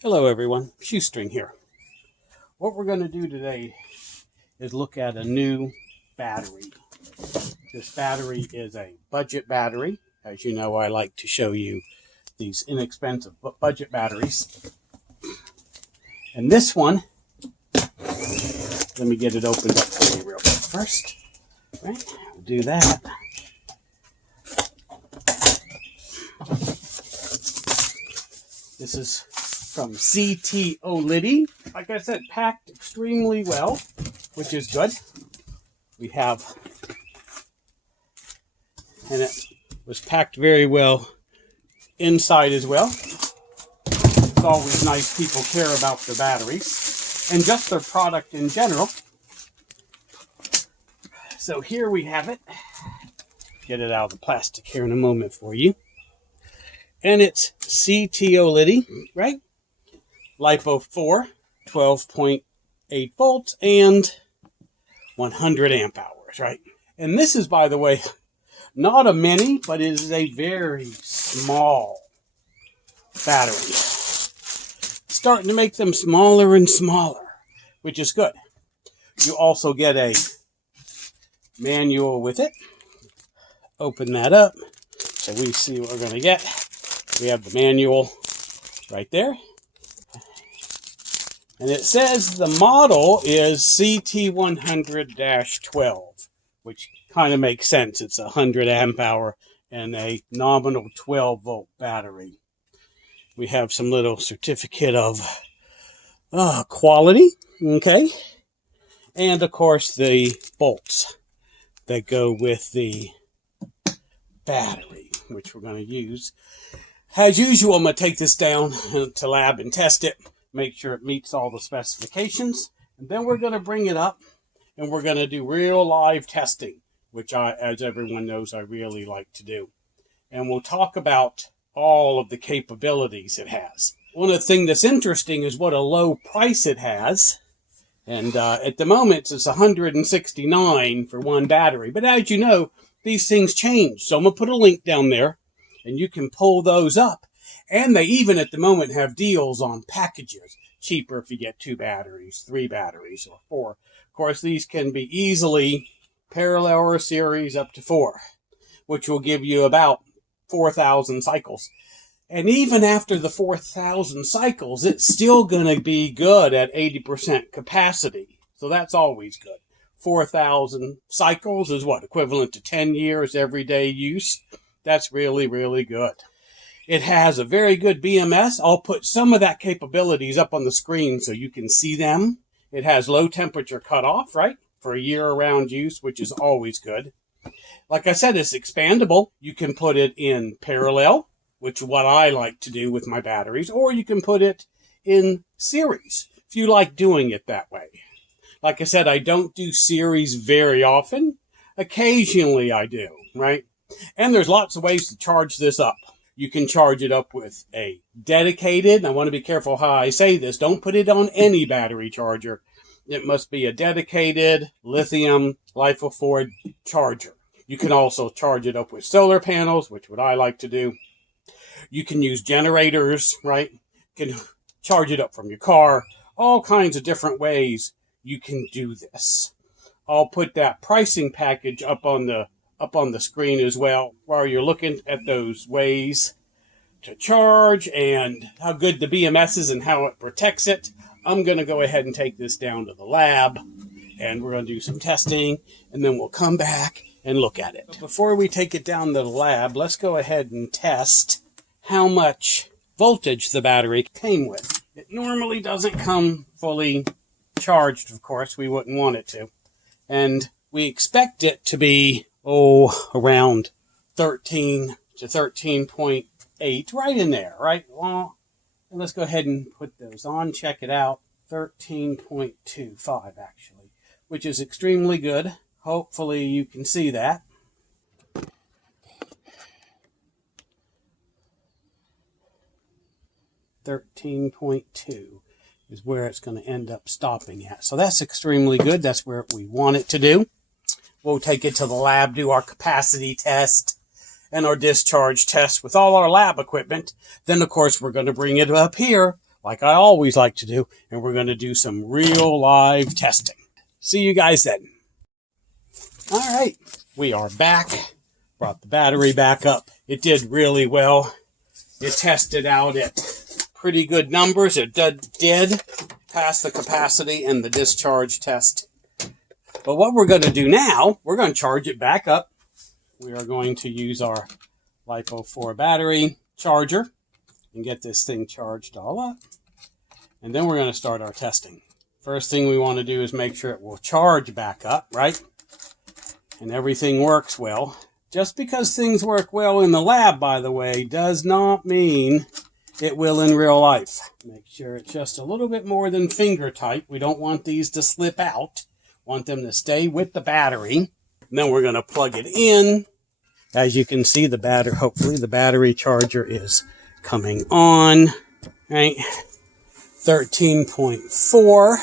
Hello everyone, Shoestring here. What we're going to do today is look at a new battery. This battery is a budget battery. As you know, I like to show you these inexpensive budget batteries. And this one, let me get it opened up for you real quick first. Right, we'll do that. This is from CTOLITY. Like I said, packed extremely well, which is good. We have, and it was packed very well inside as well. It's always nice people care about their batteries and just their product in general. So here we have it. Get it out of the plastic here in a moment for you. And it's CTOLITY, right? LiFePO4, 12.8 volts, and 100 amp hours, right? And this is, by the way, not a mini, but it is a very small battery. Starting to make them smaller and smaller, which is good. You also get a manual with it. Open that up so we see what we're going to get. We have the manual right there. And it says the model is CT100-12, which kind of makes sense. It's a 100 amp hour and a nominal 12 volt battery. We have some little certificate of quality, okay? And of course the bolts that go with the battery, which we're going to use. As usual, I'm going to take this down to lab and test it. Make sure it meets all the specifications, and then we're going to bring it up and we're going to do real live testing, which as everyone knows, I really like to do. And we'll talk about all of the capabilities it has. One of the things that's interesting is what a low price it has. And at the moment, it's $169 for one battery. But as you know, these things change. So I'm going to put a link down there, and you can pull those up. And they even at the moment have deals on packages. Cheaper if you get 2 batteries, 3 batteries, or 4. Of course, these can be easily parallel or series up to 4, which will give you about 4,000 cycles. And even after the 4,000 cycles, it's still going to be good at 80% capacity. So that's always good. 4,000 cycles is what? Equivalent to 10 years everyday use. That's really, really good. It has a very good BMS. I'll put some of that capabilities up on the screen so you can see them. It has low temperature cutoff, right? For year-round use, which is always good. Like I said, it's expandable. You can put it in parallel, which is what I like to do with my batteries, or you can put it in series if you like doing it that way. Like I said, I don't do series very often. Occasionally I do, right? And there's lots of ways to charge this up. You can charge it up with a dedicated, and I want to be careful how I say this, don't put it on any battery charger. It must be a dedicated lithium LiFePO4 charger. You can also charge it up with solar panels, which is what I like to do. You can use generators, right? You can charge it up from your car. All kinds of different ways you can do this. I'll put that pricing package up on the screen as well, while you're looking at those ways to charge and how good the BMS is and how it protects it. I'm going to go ahead and take this down to the lab, and we're going to do some testing, and then we'll come back and look at it. But before we take it down to the lab, let's go ahead and test how much voltage the battery came with. It normally doesn't come fully charged, of course. We wouldn't want it to. And we expect it to be around 13 to 13.8, right in there, right? Well, let's go ahead and put those on, check it out. 13.25, actually, which is extremely good. Hopefully you can see that. $13.2 is where it's going to end up stopping at. So that's extremely good. That's where we want it to do. We'll take it to the lab, do our capacity test and our discharge test with all our lab equipment. Then, of course, we're going to bring it up here like I always like to do, and we're going to do some real live testing. See you guys then. All right, we are back. Brought the battery back up. It did really well. It tested out at pretty good numbers. It did pass the capacity and the discharge test. But what we're going to do now, we're going to charge it back up. We are going to use our LiFePO4 battery charger and get this thing charged all up. And then we're going to start our testing. First thing we want to do is make sure it will charge back up, right? And everything works well. Just because things work well in the lab, by the way, does not mean it will in real life. Make sure it's just a little bit more than finger tight. We don't want these to slip out. Want them to stay with the battery. And then we're going to plug it in. As you can see, the battery, hopefully the battery charger is coming on. Right? 13.4.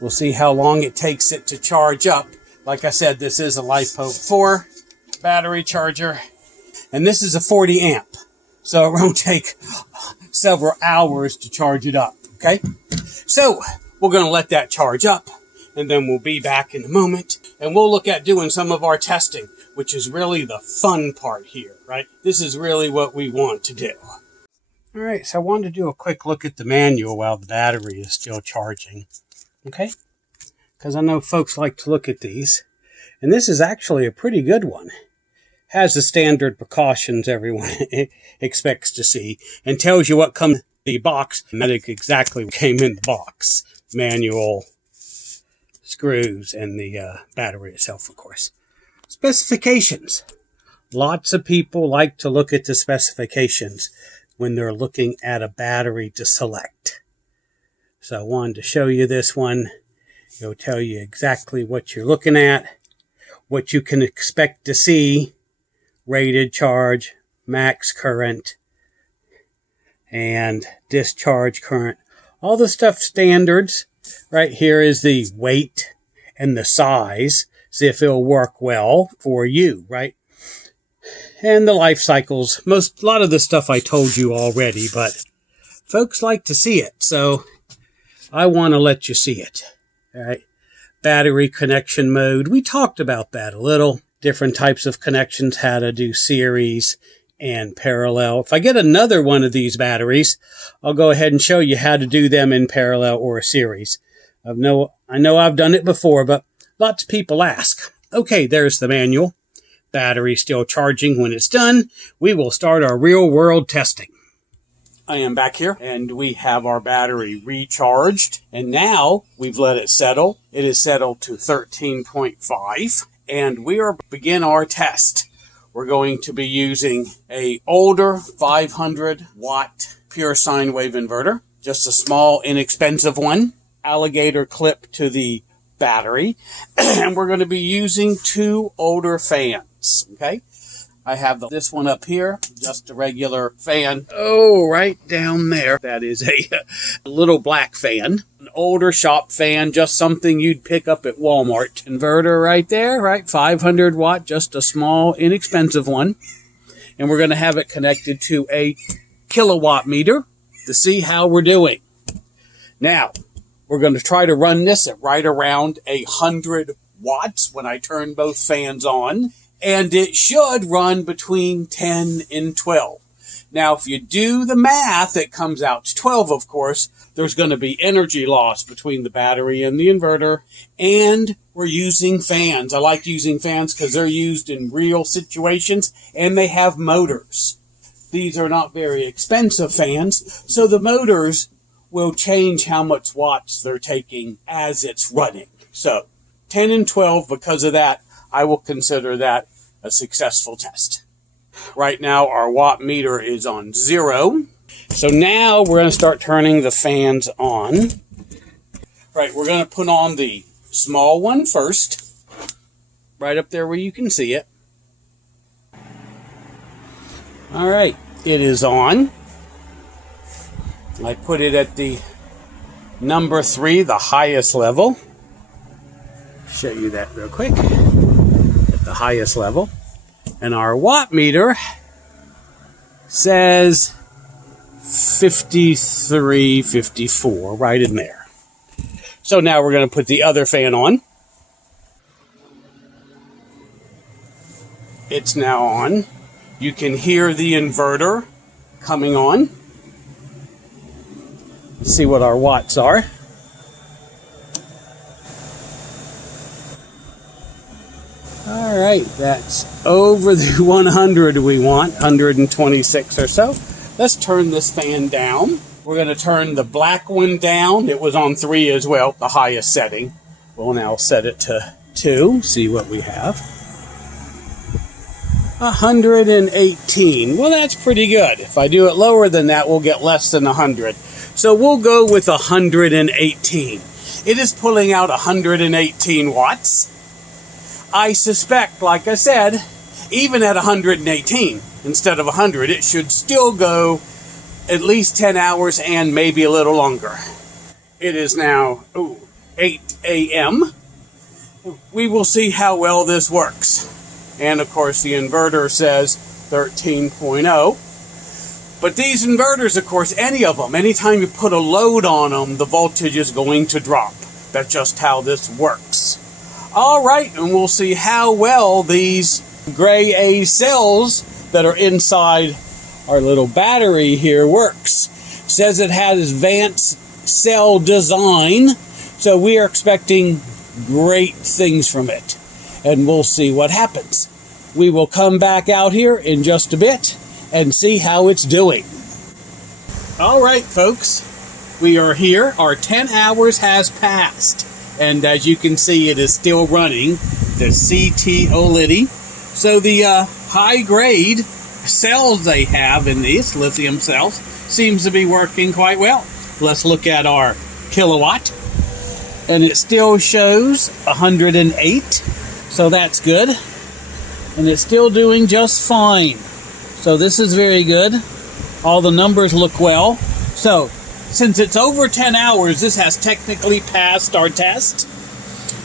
We'll see how long it takes it to charge up. Like I said, this is a LiFePO4 battery charger. And this is a 40 amp. So it won't take several hours to charge it up. Okay? So we're going to let that charge up. And then we'll be back in a moment. And we'll look at doing some of our testing, which is really the fun part here, right? This is really what we want to do. All right, so I wanted to do a quick look at the manual while the battery is still charging. Okay? Because I know folks like to look at these. And this is actually a pretty good one. Has the standard precautions everyone expects to see. And tells you what comes in the box. And that exactly what came in the box. Manual, screws, and the battery itself, of course. Specifications. Lots of people like to look at the specifications when they're looking at a battery to select. So I wanted to show you this one. It'll tell you exactly what you're looking at, what you can expect to see, rated charge, max current, and discharge current. All the stuff standards. Right here is the weight and the size. See if it'll work well for you, right? And the life cycles. A lot of the stuff I told you already, but folks like to see it. So I want to let you see it. All right. Battery connection mode. We talked about that a little. Different types of connections, how to do series and parallel. If I get another one of these batteries, I'll go ahead and show you how to do them in parallel or a series. I know I've done it before, but lots of people ask. Okay, there's the manual. Battery still charging. When it's done, we will start our real-world testing. I am back here, and we have our battery recharged. And now we've let it settle. It is settled to 13.5, and we are begin our test. We're going to be using a older 500-watt pure sine wave inverter, just a small, inexpensive one. Alligator clip to the battery, and we're going to be using 2 older fans. Okay, I have this one up here, just a regular fan. Oh, right down there. That is a little black fan, an older shop fan, just something you'd pick up at Walmart. Inverter right there, right? 500 watt, just a small, inexpensive one. And we're going to have it connected to a kilowatt meter to see how we're doing. Now, we're going to try to run this at right around 100 watts when I turn both fans on. And it should run between 10 and 12. Now, if you do the math, it comes out to 12, of course. There's going to be energy loss between the battery and the inverter. And we're using fans. I like using fans because they're used in real situations and they have motors. These are not very expensive fans, so the motors will change how much watts they're taking as it's running. So 10 and 12, because of that, I will consider that a successful test. Right now, our watt meter is on 0. So now we're going to start turning the fans on. Right, we're going to put on the small one first. Right up there where you can see it. All right, it is on. I put it at the number 3, the highest level. Show you that real quick. At the highest level. And our watt meter says 53, 54, right in there. So now we're going to put the other fan on. It's now on. You can hear the inverter coming on. Let's see what our watts are. All right, that's over the 100 we want, 126 or so. Let's turn this fan down. We're going to turn the black one down. It was on 3 as well, the highest setting. We'll now set it to 2, see what we have. 118. Well, that's pretty good. If I do it lower than that, we'll get less than 100. So we'll go with 118. It is pulling out 118 watts. I suspect, like I said, even at 118 instead of 100, it should still go at least 10 hours and maybe a little longer. It is now 8 a.m. We will see how well this works. And of course the inverter says 13.0. But these inverters, of course, any of them, anytime you put a load on them, the voltage is going to drop. That's just how this works. All right, and we'll see how well these gray A cells that are inside our little battery here works. It says it has advanced cell design, so we are expecting great things from it. And we'll see what happens. We will come back out here in just a bit and see how it's doing. All right, folks, we are here. Our 10 hours has passed. And as you can see, it is still running the CTOLITY. So the high-grade cells they have in these lithium cells seems to be working quite well. Let's look at our kilowatt. And it still shows 108. So that's good. And it's still doing just fine. So this is very good. All the numbers look well. So since it's over 10 hours, this has technically passed our test.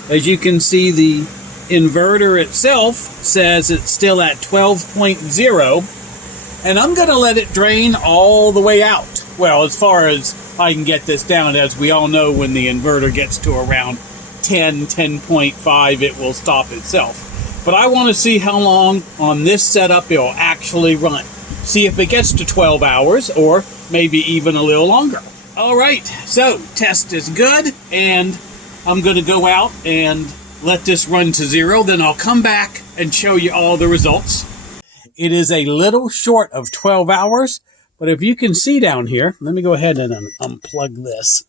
As you can see, the inverter itself says it's still at 12.0. And I'm going to let it drain all the way out. Well, as far as I can get this down, as we all know, when the inverter gets to around 10, 10.5, it will stop itself. But I want to see how long on this setup it will actually run. See if it gets to 12 hours or maybe even a little longer. All right, so test is good, and I'm going to go out and let this run to 0. Then I'll come back and show you all the results. It is a little short of 12 hours, but if you can see down here, let me go ahead and unplug this.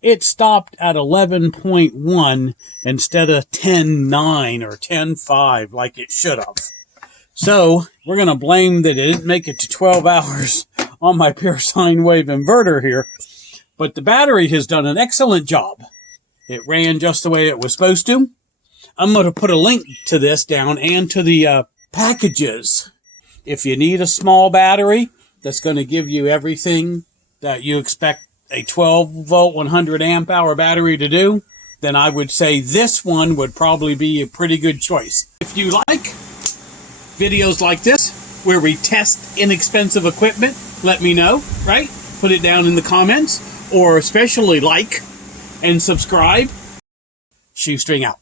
It stopped at 11.1 instead of 10.9 or 10.5 like it should have. So we're going to blame that it didn't make it to 12 hours on my pure sine wave inverter here. But the battery has done an excellent job. It ran just the way it was supposed to. I'm going to put a link to this down and to the packages. If you need a small battery that's going to give you everything that you expect a 12-volt, 100-amp-hour battery to do, then I would say this one would probably be a pretty good choice. If you like videos like this, where we test inexpensive equipment, let me know, right? Put it down in the comments, or especially like and subscribe. Shoestring out.